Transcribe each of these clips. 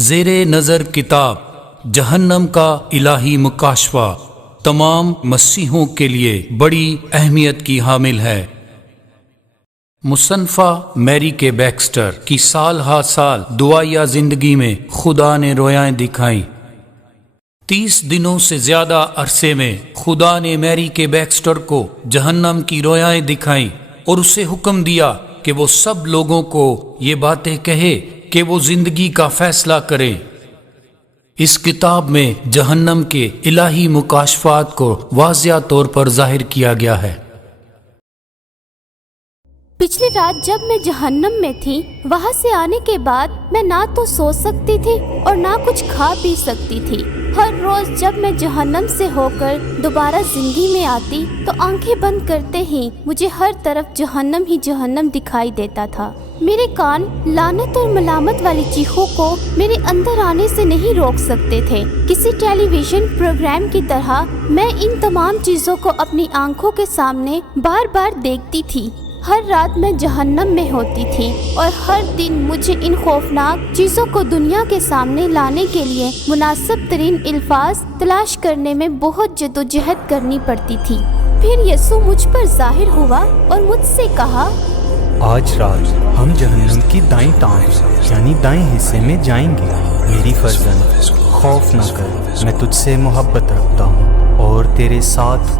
زیر نظر کتاب جہنم کا الہی مکاشفہ تمام مسیحوں کے لیے بڑی اہمیت کی حامل ہے۔ مصنفہ میری کے بیکسٹر کی سال ہا سال دعائیہ زندگی میں خدا نے رویائیں دکھائیں۔ 30 دنوں سے زیادہ عرصے میں خدا نے میری کے بیکسٹر کو جہنم کی رویائیں دکھائیں اور اسے حکم دیا کہ وہ سب لوگوں کو یہ باتیں کہے کہ وہ زندگی کا فیصلہ کریں۔ اس کتاب میں جہنم کے الہی مکاشفات کو واضح طور پر ظاہر کیا گیا ہے۔ پچھلی رات جب میں جہنم میں تھی، وہاں سے آنے کے بعد میں نہ تو سو سکتی تھی اور نہ کچھ کھا پی سکتی تھی۔ ہر روز جب میں جہنم سے ہو کر دوبارہ زندگی میں آتی تو آنکھیں بند کرتے ہی مجھے ہر طرف جہنم ہی جہنم دکھائی دیتا تھا۔ میرے کان لعنت اور ملامت والی چیخوں کو میرے اندر آنے سے نہیں روک سکتے تھے۔ کسی ٹیلی ویژن پروگرام کی طرح میں ان تمام چیزوں کو اپنی آنکھوں کے سامنے بار بار دیکھتی تھی۔ ہر رات میں جہنم میں ہوتی تھی اور ہر دن مجھے ان خوفناک چیزوں کو دنیا کے سامنے لانے کے لیے مناسب ترین الفاظ تلاش کرنے میں بہت جدوجہد کرنی پڑتی تھی۔ پھر یسوع مجھ پر ظاہر ہوا اور مجھ سے کہا، آج رات ہم جہنم کی دائیں ٹانگ یعنی دائیں حصے میں جائیں گے۔ میری فرزند، خوف نہ کر، میں تجھ سے محبت رکھتا ہوں اور تیرے ساتھ۔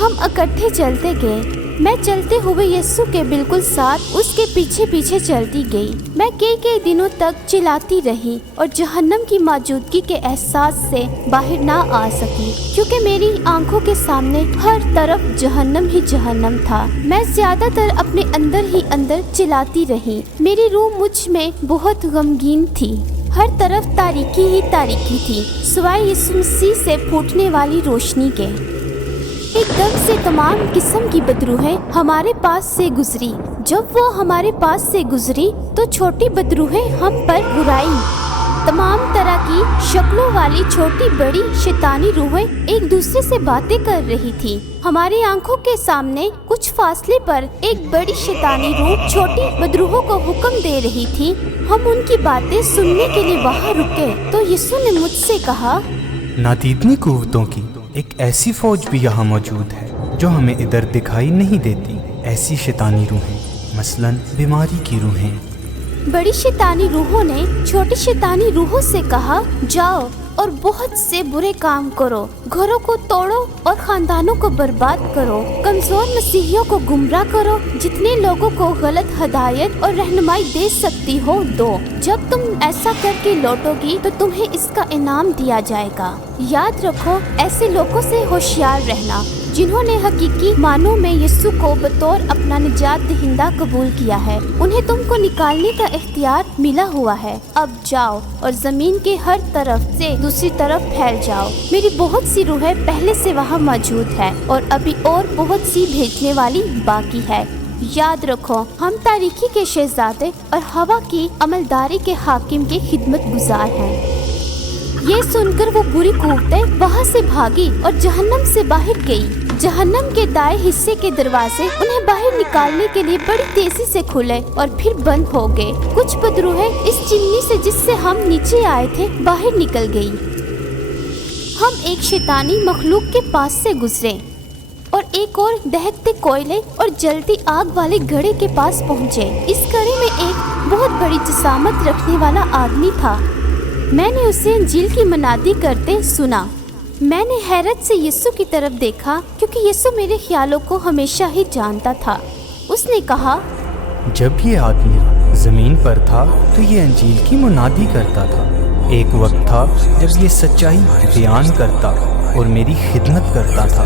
ہم اکٹھے چلتے گئے۔ میں چلتے ہوئے یسوع کے بالکل ساتھ اس کے پیچھے پیچھے چلتی گئی۔ میں کئی دنوں تک چلاتی رہی اور جہنم کی موجودگی کے احساس سے باہر نہ آ سکی، کیونکہ میری آنکھوں کے سامنے ہر طرف جہنم ہی جہنم تھا۔ میں زیادہ تر اپنے اندر ہی اندر چلاتی رہی۔ میری روح مجھ میں بہت غمگین تھی۔ ہر طرف تاریکی ہی تاریکی تھی، سوائے یسوع مسیح سے پھوٹنے والی روشنی کے۔ ایک دم سے تمام قسم کی بدروحیں ہمارے پاس سے گزری۔ جب وہ ہمارے پاس سے گزری تو چھوٹی بدروحیں ہم پر گھرائی۔ تمام طرح کی شکلوں والی چھوٹی بڑی شیطانی روحیں ایک دوسرے سے باتیں کر رہی تھی۔ ہماری آنکھوں کے سامنے کچھ فاصلے پر ایک بڑی شیطانی روح چھوٹی بدروحوں کو حکم دے رہی تھی۔ ہم ان کی باتیں سننے کے لیے وہاں رکے تو یسوع نے مجھ سے کہا، نادیدنی قوتوں کی ایک ایسی فوج بھی یہاں موجود ہے جو ہمیں ادھر دکھائی نہیں دیتی۔ ایسی شیطانی روحیں، مثلاً بیماری کی روحیں۔ بڑی شیطانی روحوں نے چھوٹی شیطانی روحوں سے کہا، جاؤ اور بہت سے برے کام کرو، گھروں کو توڑو اور خاندانوں کو برباد کرو، کمزور مسیحیوں کو گمراہ کرو، جتنے لوگوں کو غلط ہدایت اور رہنمائی دے سکتی ہو دو۔ جب تم ایسا کر کے لوٹو گی تو تمہیں اس کا انعام دیا جائے گا۔ یاد رکھو، ایسے لوگوں سے ہوشیار رہنا جنہوں نے حقیقی معنوں میں یسوع کو بطور اپنا نجات دہندہ قبول کیا ہے۔ انہیں تم کو نکالنے کا اختیار ملا ہوا ہے۔ اب جاؤ اور زمین کے ہر طرف سے دوسری طرف پھیل جاؤ۔ میری بہت سی روحیں پہلے سے وہاں موجود ہے اور ابھی اور بہت سی بھیجنے والی باقی ہے۔ یاد رکھو، ہم تاریکی کے شہزادے اور ہوا کی عملداری کے حاکم کے خدمت گزار ہیں۔ یہ سن کر وہ بری قوتیں وہاں سے بھاگی اور جہنم سے باہر گئی۔ جہنم کے دائیں حصے کے دروازے انہیں باہر نکالنے کے لیے بڑی تیزی سے کھلے اور پھر بند ہو گئے۔ کچھ بدروحیں اس چمنی سے جس سے ہم نیچے آئے تھے باہر نکل گئی۔ ہم ایک شیطانی مخلوق کے پاس سے گزرے اور ایک اور دہکتے کوئلے اور جلتی آگ والے گھڑے کے پاس پہنچے۔ اس گھڑے میں ایک بہت بڑی جسامت رکھنے والا آدمی تھا۔ میں نے اسے انجیل کی منادی کرتے سنا۔ میں نے حیرت سے یسوع کی طرف دیکھا کیونکہ یسوع میرے خیالوں کو ہمیشہ ہی جانتا تھا۔ اس نے کہا، جب یہ آدمی زمین پر تھا تو یہ انجیل کی منادی کرتا تھا۔ ایک وقت تھا جب یہ سچائی بیان کرتا اور میری خدمت کرتا تھا۔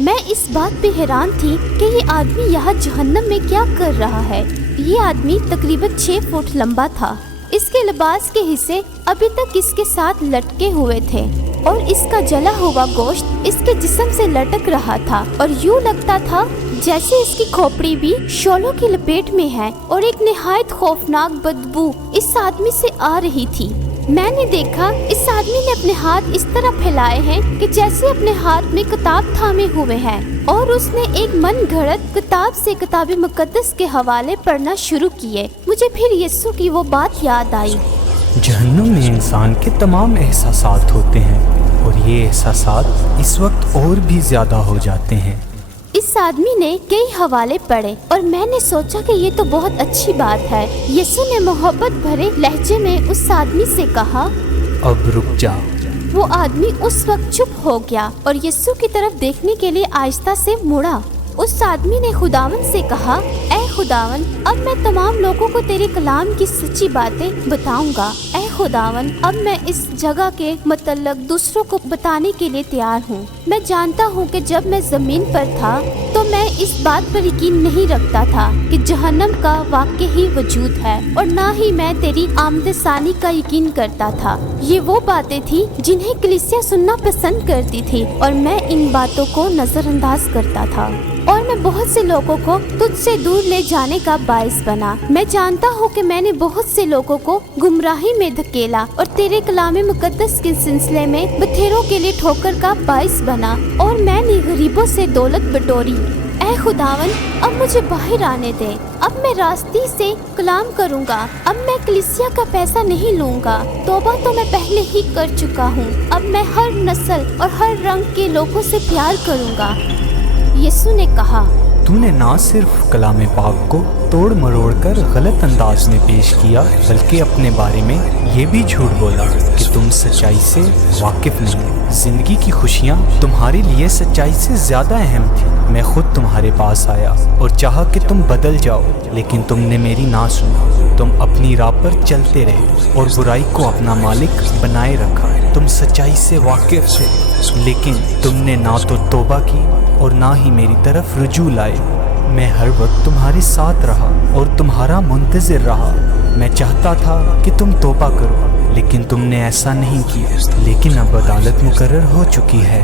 میں اس بات پہ حیران تھی کہ یہ آدمی یہاں جہنم میں کیا کر رہا ہے۔ یہ آدمی تقریباً 6 فٹ لمبا تھا۔ اس کے لباس کے حصے ابھی تک اس کے ساتھ لٹکے ہوئے تھے اور اس کا جلا ہوا گوشت اس کے جسم سے لٹک رہا تھا اور یوں لگتا تھا جیسے اس کی کھوپڑی بھی شعلوں کی لپیٹ میں ہے اور ایک نہایت خوفناک بدبو اس آدمی سے آ رہی تھی۔ میں نے دیکھا اس آدمی نے اپنے ہاتھ اس طرح پھیلائے ہیں کہ جیسے اپنے ہاتھ میں کتاب تھامے ہوئے ہیں، اور اس نے ایک من گھڑت کتاب سے کتاب مقدس کے حوالے پڑھنا شروع کیے۔ مجھے پھر یسوع کی وہ بات یاد آئی۔ جہنم میں انسان کے تمام احساسات ہوتے ہیں، اور یہ احساسات اس وقت اور بھی زیادہ ہو جاتے ہیں۔ اس آدمی نے کئی حوالے پڑھے اور میں نے سوچا کہ یہ تو بہت اچھی بات ہے۔ یسوع نے محبت بھرے لہجے میں اس آدمی سے کہا، اب رک جا۔ وہ آدمی اس وقت چپ ہو گیا اور یسوع کی طرف دیکھنے کے لیے آہستہ سے مڑا۔ اس آدمی نے خداوند سے کہا، اے خداوند، اب میں تمام لوگوں کو تیرے کلام کی سچی باتیں بتاؤں گا۔ اے خداوند، اب میں اس جگہ کے متعلق دوسروں کو بتانے کے لیے تیار ہوں۔ میں جانتا ہوں کہ جب میں زمین پر تھا تو میں اس بات پر یقین نہیں رکھتا تھا کہ جہنم کا واقع ہی وجود ہے، اور نہ ہی میں تیری آمد ثانی کا یقین کرتا تھا۔ یہ وہ باتیں تھیں جنہیں کلیسیا سننا پسند کرتی تھی، اور میں ان باتوں کو نظر انداز کرتا تھا، اور میں بہت سے لوگوں کو تجھ سے دور لے جانے کا باعث بنا۔ میں جانتا ہوں کہ میں نے بہت سے لوگوں کو گمراہی میں دھکیلا اور تیرے کلام مقدس کے سلسلے میں بتھیروں کے لیے ٹھوکر کا باعث بنا، اور میں نے غریبوں سے دولت بٹوری۔ اے خداوند، اب مجھے باہر آنے دے۔ اب میں راستی سے کلام کروں گا۔ اب میں کلیسیا کا پیسہ نہیں لوں گا۔ توبہ تو میں پہلے ہی کر چکا ہوں۔ اب میں ہر نسل اور ہر رنگ کے لوگوں سے پیار کروں گا۔ یسوع نے کہا، تو نے نہ صرف کلام پاک کو توڑ مروڑ کر غلط انداز میں پیش کیا، بلکہ اپنے بارے میں یہ بھی جھوٹ بولا کہ تم سچائی سے واقف نہیں۔ زندگی کی خوشیاں تمہارے لیے سچائی سے زیادہ اہم تھی۔ میں خود تمہارے پاس آیا اور چاہا کہ تم بدل جاؤ، لیکن تم نے میری نہ سنا۔ تم اپنی راہ پر چلتے رہے اور برائی کو اپنا مالک بنائے رکھا۔ تم سچائی سے واقف تھے، لیکن تم نے نہ تو توبہ کی اور نہ ہی میری طرف رجوع لائے۔ میں ہر وقت تمہارے ساتھ رہا اور تمہارا منتظر رہا۔ میں چاہتا تھا کہ تم توبہ کرو، لیکن تم نے ایسا نہیں کیا۔ لیکن اب عدالت مقرر ہو چکی ہے۔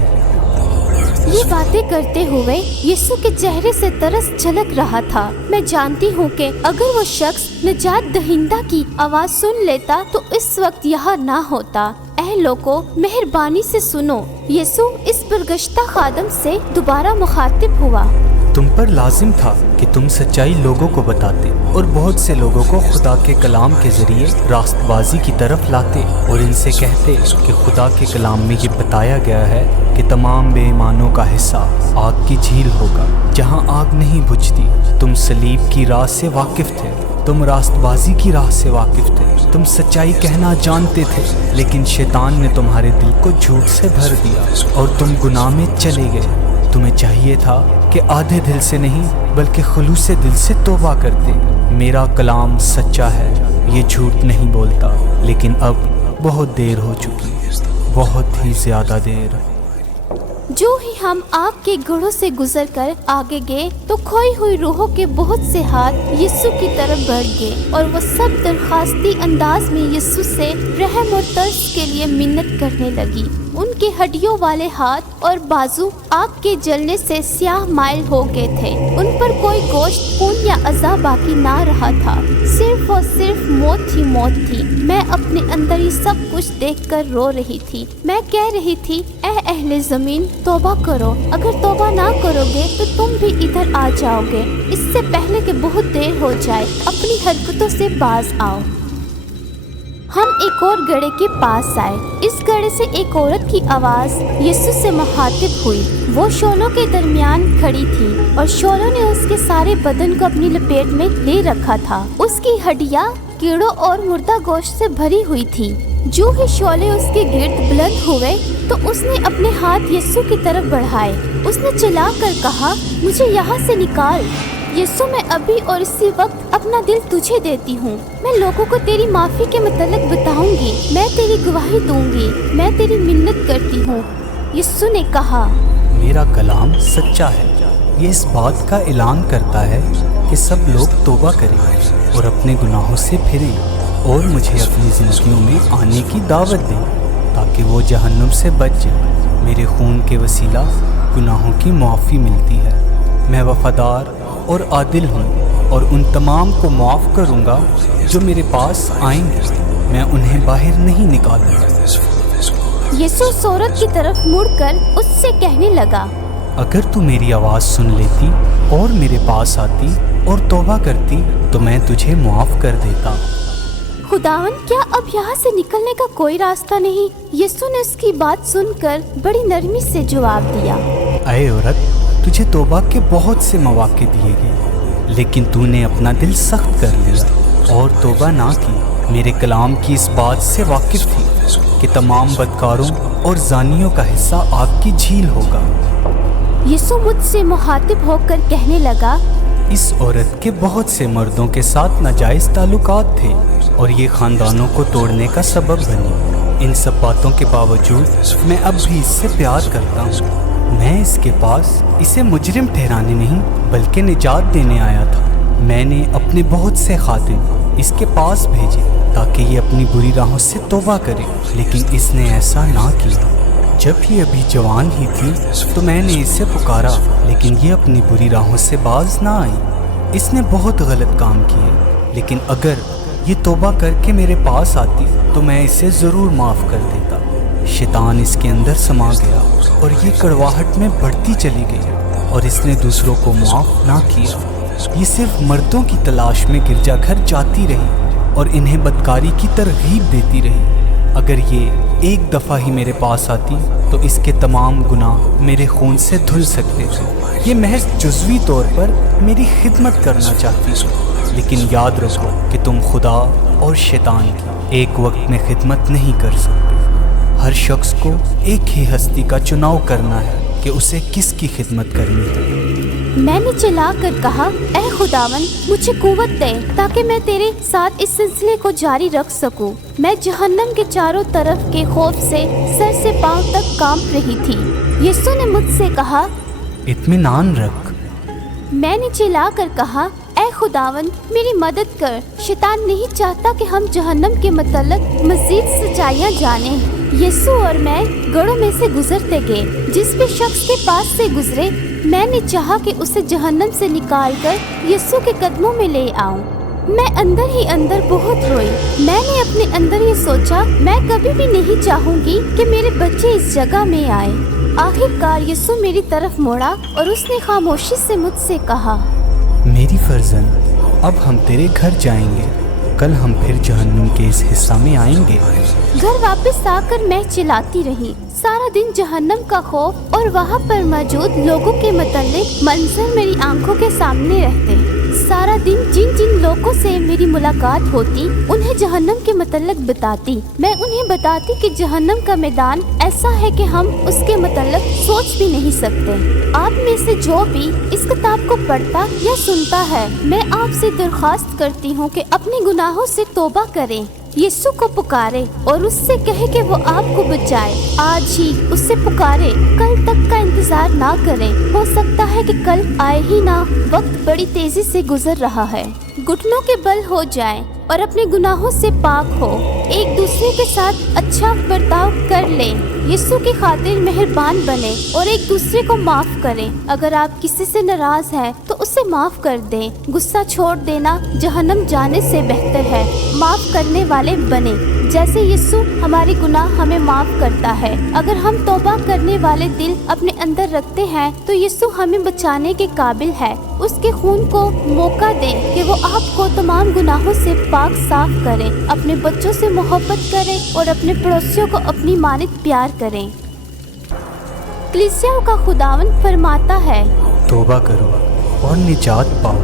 یہ باتیں کرتے ہوئے یسوع کے چہرے سے ترس جھلک رہا تھا۔ میں جانتی ہوں کہ اگر وہ شخص نجات دہندہ کی آواز سن لیتا تو اس وقت یہاں نہ ہوتا۔ اے لوگوں، مہربانی سے سنو۔ یسوع اس برگشتہ خادم سے دوبارہ مخاطب ہوا۔ تم پر لازم تھا کہ تم سچائی لوگوں کو بتاتے اور بہت سے لوگوں کو خدا کے کلام کے ذریعے راست بازی کی طرف لاتے، اور ان سے کہتے کہ خدا کے کلام میں یہ بتایا گیا ہے کہ تمام بے ایمانوں کا حصہ آگ کی جھیل ہوگا جہاں آگ نہیں بجھتی۔ تم صلیب کی راہ سے واقف تھے، تم راست بازی کی راہ سے واقف تھے، تم سچائی کہنا جانتے تھے، لیکن شیطان نے تمہارے دل کو جھوٹ سے بھر دیا اور تم گناہ میں چلے گئے۔ تمہیں چاہیے تھا کہ آدھے دل سے نہیں بلکہ خلوص دل سے توبہ کرتے۔ میرا کلام سچا ہے، یہ جھوٹ نہیں بولتا، لیکن اب بہت دیر ہو چکی ہے، بہت ہی زیادہ دیر۔ جو ہی ہم آگ کے گڑھوں سے گزر کر آگے گئے تو کھوئی ہوئی روحوں کے بہت سے ہاتھ یسوع کی طرف بڑھ گئے، اور وہ سب درخواستی انداز میں یسوع سے رحم اور ترس کے لیے منت کرنے لگی۔ ان کے ہڈیوں والے ہاتھ اور بازو آگ کے جلنے سے سیاہ مائل ہو گئے تھے۔ ان پر کوئی گوشت، خون یا اعضاء باقی نہ رہا تھا، صرف اور صرف موت ہی موت تھی۔ میں اپنے اندر ہی سب کچھ دیکھ کر رو رہی تھی۔ میں کہہ رہی تھی، اے اہل زمین، توبہ کرو۔ اگر توبہ نہ کرو گے تو تم بھی ادھر آ جاؤ گے، اس سے پہلے کہ بہت دیر ہو جائے۔ اپنی حرکتوں سے باز آؤ۔ ہم ایک اور گڑھے کے پاس آئے۔ اس گڑھے سے ایک عورت کی آواز یسوع سے مخاطب ہوئی۔ وہ شعلوں کے درمیان کھڑی تھی اور شعلوں نے اس کے سارے بدن کو اپنی لپیٹ میں لے رکھا تھا۔ اس کی ہڈیاں کیڑوں اور مردہ گوشت سے بھری ہوئی تھی۔ جو ہی شعلے اس کے گرد بلند ہوئے تو اس نے اپنے ہاتھ یسوع کی طرف بڑھائے۔ اس نے چلا کر کہا، مجھے یہاں سے نکال۔ یسوع، میں ابھی اور اسی وقت اپنا دل تجھے دیتی ہوں۔ میں لوگوں کو تیری معافی کے متعلق بتاؤں گی، میں تیری گواہی دوں گی، میں تیری منت کرتی ہوں۔ یسوع نے کہا، میرا کلام سچا ہے۔ یہ اس بات کا اعلان کرتا ہے کہ سب لوگ توبہ کریں اور اپنے گناہوں سے پھریں اور مجھے اپنی زندگیوں میں آنے کی دعوت دیں تاکہ وہ جہنم سے بچ جائیں۔ میرے خون کے وسیلہ گناہوں کی معافی ملتی ہے۔ میں وفادار اور عادل ہوں اور ان تمام کو معاف کروں گا جو میرے پاس آئیں گے۔ میں انہیں باہر نہیں نکالوں گا۔ یسوع اس عورت کی طرف مڑ کر اس سے کہنے لگا، اگر تو میری آواز سن لیتی اور میرے پاس آتی اور توبہ کرتی تو میں تجھے معاف کر دیتا۔ خداوند، کیا اب یہاں سے نکلنے کا کوئی راستہ نہیں؟ یسوع نے اس کی بات سن کر بڑی نرمی سے جواب دیا، اے عورت، تجھے توبہ کے بہت سے مواقع دیے گئے، لیکن تو نے اپنا دل سخت کر لیا اور توبہ نہ کی۔ میرے کلام کی اس بات سے واقف تھی کہ تمام بدکاروں اور زانیوں کا حصہ آگ کی جھیل ہوگا۔ یسوع مجھ سے مخاطب ہو کر کہنے لگا، اس عورت کے بہت سے مردوں کے ساتھ ناجائز تعلقات تھے اور یہ خاندانوں کو توڑنے کا سبب بنی۔ ان سب باتوں کے باوجود میں اب بھی اس سے پیار کرتا ہوں۔ میں اس کے پاس اسے مجرم ٹھہرانے نہیں بلکہ نجات دینے آیا تھا۔ میں نے اپنے بہت سے خادم اس کے پاس بھیجے تاکہ یہ اپنی بری راہوں سے توبہ کرے، لیکن اس نے ایسا نہ کیا۔ جب یہ ابھی جوان ہی تھی تو میں نے اسے پکارا، لیکن یہ اپنی بری راہوں سے باز نہ آئی۔ اس نے بہت غلط کام کیے، لیکن اگر یہ توبہ کر کے میرے پاس آتی تو میں اسے ضرور معاف کر دیتا۔ شیطان اس کے اندر سما گیا اور یہ کڑواہٹ میں بڑھتی چلی گئی اور اس نے دوسروں کو معاف نہ کیا۔ یہ صرف مردوں کی تلاش میں گرجا گھر جاتی رہی اور انہیں بدکاری کی ترغیب دیتی رہی۔ اگر یہ ایک دفعہ ہی میرے پاس آتی تو اس کے تمام گناہ میرے خون سے دھل سکتے تھے۔ یہ محض جزوی طور پر میری خدمت کرنا چاہتی ہے، لیکن یاد رکھو کہ تم خدا اور شیطان کی ایک وقت میں خدمت نہیں کر سکتے۔ ہر شخص کو ایک ہی ہستی کا چناؤ کرنا ہے کہ اسے کس کی خدمت کرنی ہے۔ میں نے چلا کر کہا، اے خداوند، مجھے قوت دے تاکہ میں تیرے ساتھ اس سلسلے کو جاری رکھ سکوں۔ میں جہنم کے چاروں طرف کے خوف سے سر سے پاؤں تک کانپ رہی تھی۔ یسوع نے مجھ سے کہا، اطمینان رکھ۔ میں نے چلا کر کہا، اے خداوند، میری مدد کر۔ شیطان نہیں چاہتا کہ ہم جہنم کے متعلق مزید سچائیاں جانیں۔ یسوع اور میں گڑھوں میں سے گزرتے گئے۔ جس بھی شخص کے پاس سے گزرے میں نے چاہا کہ اسے جہنم سے نکال کر یسوع کے قدموں میں لے آؤں۔ میں اندر ہی اندر بہت روئی۔ میں نے اپنے اندر یہ سوچا، میں کبھی بھی نہیں چاہوں گی کہ میرے بچے اس جگہ میں آئے۔ آخر کار یسوع میری طرف مڑا اور اس نے خاموشی سے مجھ سے کہا، میری فرزند، اب ہم تیرے گھر جائیں گے، کل ہم پھر جہنم کے اس حصہ میں آئیں گے۔ گھر واپس آ کر میں چلاتی رہی۔ سارا دن جہنم کا خوف اور وہاں پر موجود لوگوں کے متعلق منظر میری آنکھوں کے سامنے رہتے۔ سارا دن جن جن لوگوں سے میری ملاقات ہوتی انہیں جہنم کے متعلق بتاتی۔ میں انہیں بتاتی کہ جہنم کا میدان ایسا ہے کہ ہم اس کے متعلق سوچ بھی نہیں سکتے۔ آپ میں سے جو بھی اس کتاب کو پڑھتا یا سنتا ہے، میں آپ سے درخواست کرتی ہوں کہ اپنے گناہوں سے توبہ کریں، یسوع کو پکارے اور اس سے کہے کہ وہ آپ کو بچائے۔ آج ہی اس سے پکارے، کل تک کا انتظار نہ کریں۔ ہو سکتا ہے کہ کل آئے ہی نہ۔ وقت بڑی تیزی سے گزر رہا ہے۔ گھٹنوں کے بل ہو جائیں اور اپنے گناہوں سے پاک ہو۔ ایک دوسرے کے ساتھ اچھا برتاؤ کر لیں، یسوع کی خاطر مہربان بنیں اور ایک دوسرے کو معاف کریں۔ اگر آپ کسی سے ناراض ہیں تو اسے معاف کر دیں۔ غصہ چھوڑ دینا جہنم جانے سے بہتر ہے۔ معاف کرنے والے بنیں جیسے یسوع ہمارے گناہ ہمیں معاف کرتا ہے۔ اگر ہم توبہ کرنے والے دل اپنے اندر رکھتے ہیں تو یسوع ہمیں بچانے کے قابل ہے۔ اس کے خون کو موقع دیں کہ وہ آپ کو تمام گناہوں سے پاک صاف کریں۔ اپنے بچوں سے محبت کریں اور اپنے پڑوسیوں کو اپنی مانند پیار کریں۔ کلیسیاؤں کا خداوند فرماتا ہے، توبہ کرو اور نجات پاؤ۔